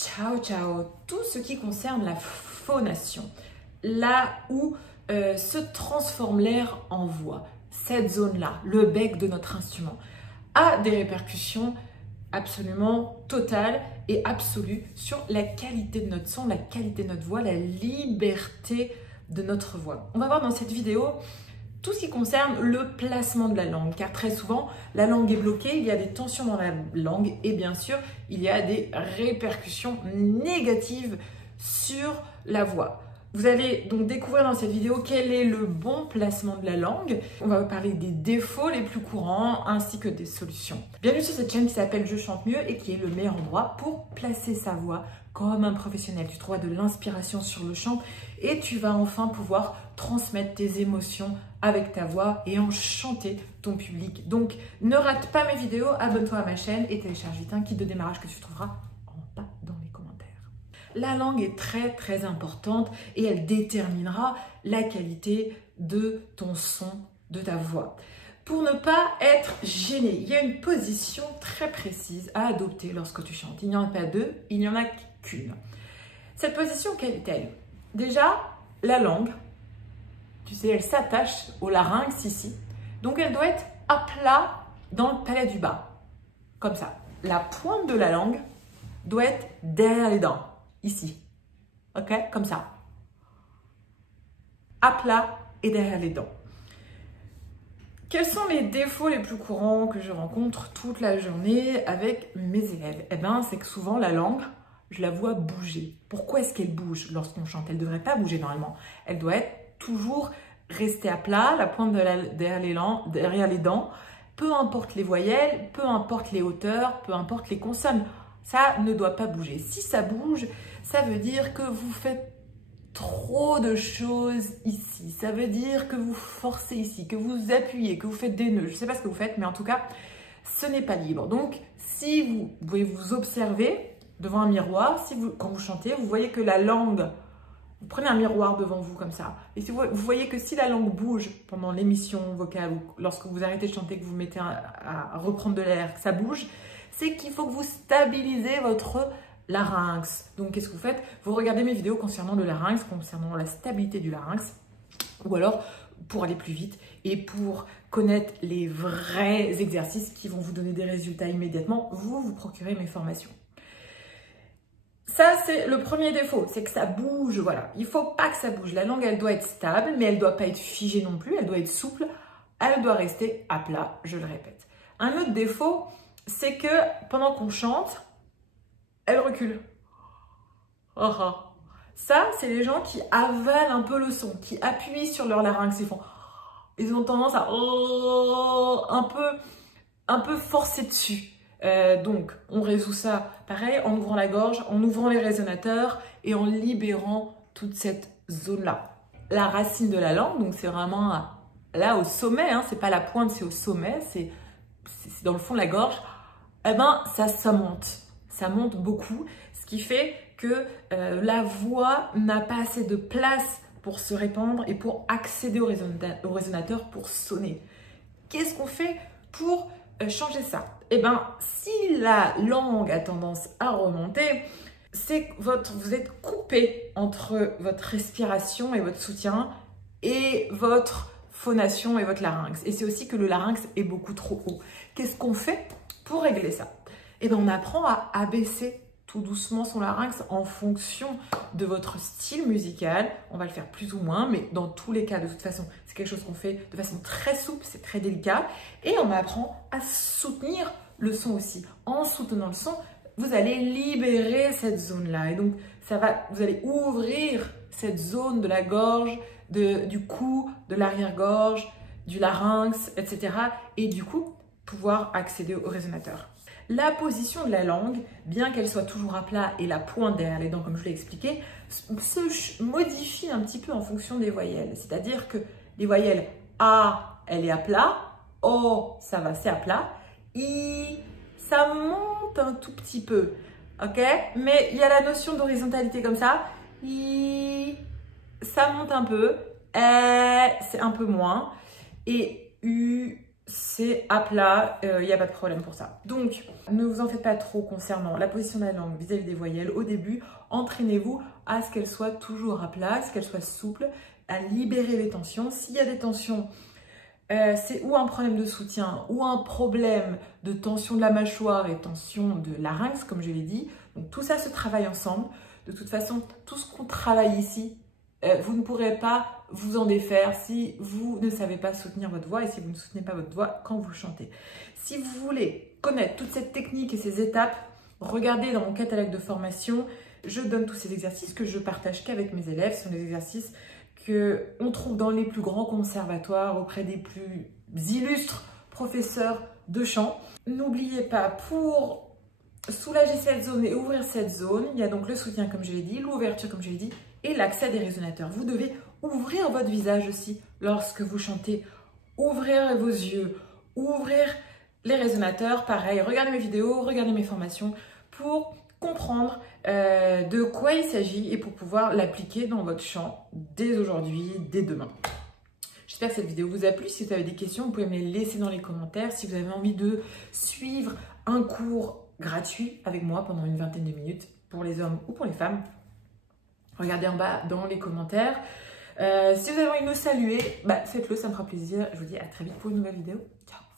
Ciao, ciao. Tout ce qui concerne la phonation, là où se transforme l'air en voix, cette zone-là, le bec de notre instrument, a des répercussions absolument totales et absolues sur la qualité de notre son, la qualité de notre voix, la liberté de notre voix. On va voir dans cette vidéo tout ce qui concerne le placement de la langue, car très souvent, la langue est bloquée, il y a des tensions dans la langue et bien sûr, il y a des répercussions négatives sur la voix. Vous allez donc découvrir dans cette vidéo quel est le bon placement de la langue. On va parler des défauts les plus courants ainsi que des solutions. Bienvenue sur cette chaîne qui s'appelle Je chante mieux et qui est le meilleur endroit pour placer sa voix comme un professionnel. Tu trouveras de l'inspiration sur le chant et tu vas enfin pouvoir transmettre tes émotions avec ta voix et enchanter ton public. Donc ne rate pas mes vidéos, abonne-toi à ma chaîne et télécharge vite un kit de démarrage que tu trouveras en bas dans les commentaires. La langue est très importante et elle déterminera la qualité de ton son, de ta voix. Pour ne pas être gêné, il y a une position très précise à adopter lorsque tu chantes. Il n'y en a pas deux, il n'y en a qu'une. Cette position, quelle est-elle? Déjà, la langue, tu sais, elle s'attache au larynx ici. Donc, elle doit être à plat dans le palais du bas. Comme ça. La pointe de la langue doit être derrière les dents. Ici. Ok? Comme ça. À plat et derrière les dents. Quels sont les défauts les plus courants que je rencontre toute la journée avec mes élèves? Eh bien, c'est que souvent, la langue, je la vois bouger. Pourquoi est-ce qu'elle bouge lorsqu'on chante? Elle ne devrait pas bouger normalement. Elle doit être toujours rester à plat, la pointe derrière les dents, peu importe les voyelles, peu importe les hauteurs, peu importe les consonnes. Ça ne doit pas bouger. Si ça bouge, ça veut dire que vous faites trop de choses ici. Ça veut dire que vous forcez ici, que vous appuyez, que vous faites des nœuds. Je ne sais pas ce que vous faites, mais en tout cas, ce n'est pas libre. Donc, si vous pouvez vous observer devant un miroir, quand vous chantez, vous voyez que la langue, vous prenez un miroir devant vous comme ça. Et si vous voyez que si la langue bouge pendant l'émission vocale ou lorsque vous arrêtez de chanter, que vous mettez à reprendre de l'air, que ça bouge, c'est qu'il faut que vous stabilisez votre larynx. Donc, qu'est-ce que vous faites? Vous regardez mes vidéos concernant le larynx, concernant la stabilité du larynx, ou alors pour aller plus vite et pour connaître les vrais exercices qui vont vous donner des résultats immédiatement, vous procurez mes formations. Ça, c'est le premier défaut, c'est que ça bouge, voilà. Il ne faut pas que ça bouge. La langue, elle doit être stable, mais elle ne doit pas être figée non plus, elle doit être souple, elle doit rester à plat, je le répète. Un autre défaut, c'est que pendant qu'on chante, elle recule. Ça, c'est les gens qui avalent un peu le son, qui appuient sur leur larynx. Ils ont tendance à un peu forcer dessus. Donc, on résout ça, pareil, en ouvrant la gorge, en ouvrant les résonateurs et en libérant toute cette zone-là. La racine de la langue, donc c'est vraiment là au sommet, hein, c'est pas la pointe, c'est au sommet, c'est dans le fond de la gorge. Eh ben, ça monte beaucoup, ce qui fait que la voix n'a pas assez de place pour se répandre et pour accéder au résonateur pour sonner. Qu'est-ce qu'on fait pour changer ça? Eh bien, si la langue a tendance à remonter, c'est que vous êtes coupé entre votre respiration et votre soutien et votre phonation et votre larynx. Et c'est aussi que le larynx est beaucoup trop haut. Qu'est-ce qu'on fait pour régler ça? Eh bien, on apprend à abaisser tout doucement son larynx en fonction de votre style musical. On va le faire plus ou moins, mais dans tous les cas, de toute façon, c'est quelque chose qu'on fait de façon très souple, c'est très délicat. Et on apprend à soutenir le son aussi. En soutenant le son, vous allez libérer cette zone-là. Et donc, vous allez ouvrir cette zone de la gorge, du cou, de l'arrière-gorge, du larynx, etc. Et du coup, pouvoir accéder au résonateur. La position de la langue, bien qu'elle soit toujours à plat et la pointe derrière les dents, comme je l'ai expliqué, se modifie un petit peu en fonction des voyelles. C'est-à-dire que les voyelles A, elle est à plat, O, ça va, c'est à plat, I, ça monte un tout petit peu, ok? Mais il y a la notion d'horizontalité comme ça, I, ça monte un peu, E, c'est un peu moins, et U, c'est à plat, il n'y a pas de problème pour ça. Donc, ne vous en faites pas trop concernant la position de la langue vis-à-vis des voyelles. Au début, entraînez-vous à ce qu'elle soit toujours à plat, à ce qu'elle soit souple, à libérer les tensions. S'il y a des tensions, c'est ou un problème de soutien ou un problème de tension de la mâchoire et tension de larynx, comme je l'ai dit. Donc, tout ça se travaille ensemble. De toute façon, tout ce qu'on travaille ici, vous ne pourrez pas vous en défaire si vous ne savez pas soutenir votre voix et si vous ne soutenez pas votre voix quand vous chantez. Si vous voulez connaître toute cette technique et ces étapes, regardez dans mon catalogue de formation. Je donne tous ces exercices que je partage qu'avec mes élèves. Ce sont des exercices qu'on trouve dans les plus grands conservatoires auprès des plus illustres professeurs de chant. N'oubliez pas, pour soulager cette zone et ouvrir cette zone, il y a donc le soutien comme je l'ai dit, l'ouverture comme je l'ai dit, et l'accès des résonateurs. Vous devez ouvrir votre visage aussi lorsque vous chantez. Ouvrir vos yeux, ouvrir les résonateurs. Pareil, regardez mes vidéos, regardez mes formations pour comprendre de quoi il s'agit et pour pouvoir l'appliquer dans votre chant dès aujourd'hui, dès demain. J'espère que cette vidéo vous a plu. Si vous avez des questions, vous pouvez me les laisser dans les commentaires. Si vous avez envie de suivre un cours gratuit avec moi pendant une vingtaine de minutes pour les hommes ou pour les femmes, regardez en bas dans les commentaires. Si vous avez envie de me saluer, faites-le, ça me fera plaisir. Je vous dis à très vite pour une nouvelle vidéo. Ciao!